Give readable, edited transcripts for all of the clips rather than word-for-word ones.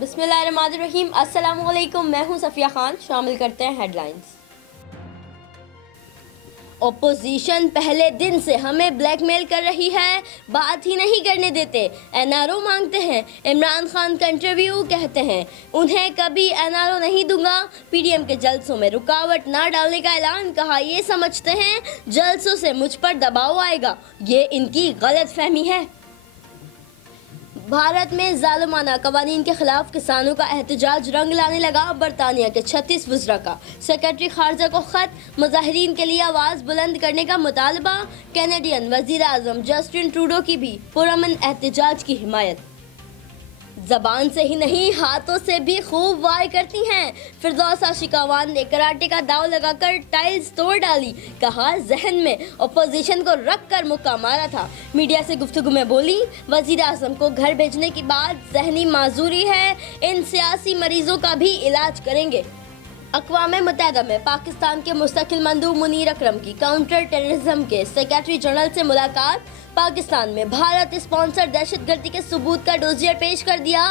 بسم اللہ الرحمن الرحیم. السلام علیکم. میں ہوں صفیہ خان. شامل کرتے ہیں ہیڈ لائنز. اپوزیشن پہلے دن سے ہمیں بلیک میل کر رہی ہے, بات ہی نہیں کرنے دیتے. این آر او مانگتے ہیں, عمران خان کا انٹرویو, کہتے ہیں انہیں کبھی این آر او نہیں دوں گا. پی ڈی ایم کے جلسوں میں رکاوٹ نہ ڈالنے کا اعلان, کہا یہ سمجھتے ہیں جلسوں سے مجھ پر دباؤ آئے گا. یہ ان کی غلط فہمی ہے. بھارت میں ظالمانہ قوانین کے خلاف کسانوں کا احتجاج رنگ لانے لگا. برطانیہ کے 36 وزراء کا سیکرٹری خارجہ کو خط, مظاہرین کے لیے آواز بلند کرنے کا مطالبہ. کینیڈین وزیر اعظم جسٹن ٹروڈو کی بھی پرامن احتجاج کی حمایت. زبان سے ہی نہیں ہاتھوں سے بھی خوب وار کرتی ہیں. فردوسہ شکاوان نے کراٹے کا داؤ لگا کر ٹائلز توڑ ڈالی, کہا ذہن میں اپوزیشن کو رکھ کر مکہ مارا تھا. میڈیا سے گفتگو میں بولی, وزیر اعظم کو گھر بھیجنے کی بات ذہنی معذوری ہے, ان سیاسی مریضوں کا بھی علاج کریں گے. اقوام متحدہ میں پاکستان کے مستقل مندوب منیر اکرم کی کاؤنٹر ٹیررزم کے سیکرٹری جنرل سے ملاقات. پاکستان میں بھارت اسپانسر دہشت گردی کے ثبوت کا ڈوزیئر پیش کر دیا.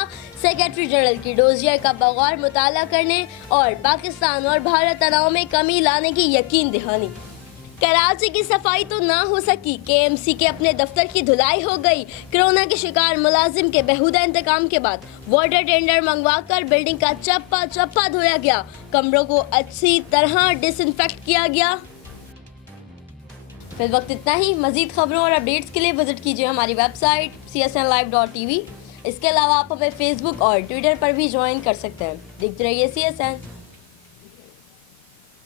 سیکرٹری جنرل کی ڈوزیئر کا بغور مطالعہ کرنے اور پاکستان اور بھارت تناؤ میں کمی لانے کی یقین دہانی. کراچی کی صفائی تو نہ ہو سکی, کے ایم سی کے اپنے دفتر کی دھلائی ہو گئی. کورونا کے شکار ملازم کے بےہودہ انتقام کے بعد واٹر ٹینڈر منگوا کر بلڈنگ کا چپا چپا دھویا گیا. کمروں کو اچھی طرح ڈس انفیکٹ کیا گیا. فی الوقت اتنا ہی. مزید خبروں اور اپڈیٹس کے لیے وزٹ کیجیے ہماری ویب سائٹ csnlive.tv. اس کے علاوہ آپ ہمیں فیس بک اور ٹویٹر پر بھی جوائن کر سکتے ہیں. دیکھتے رہیے CSN.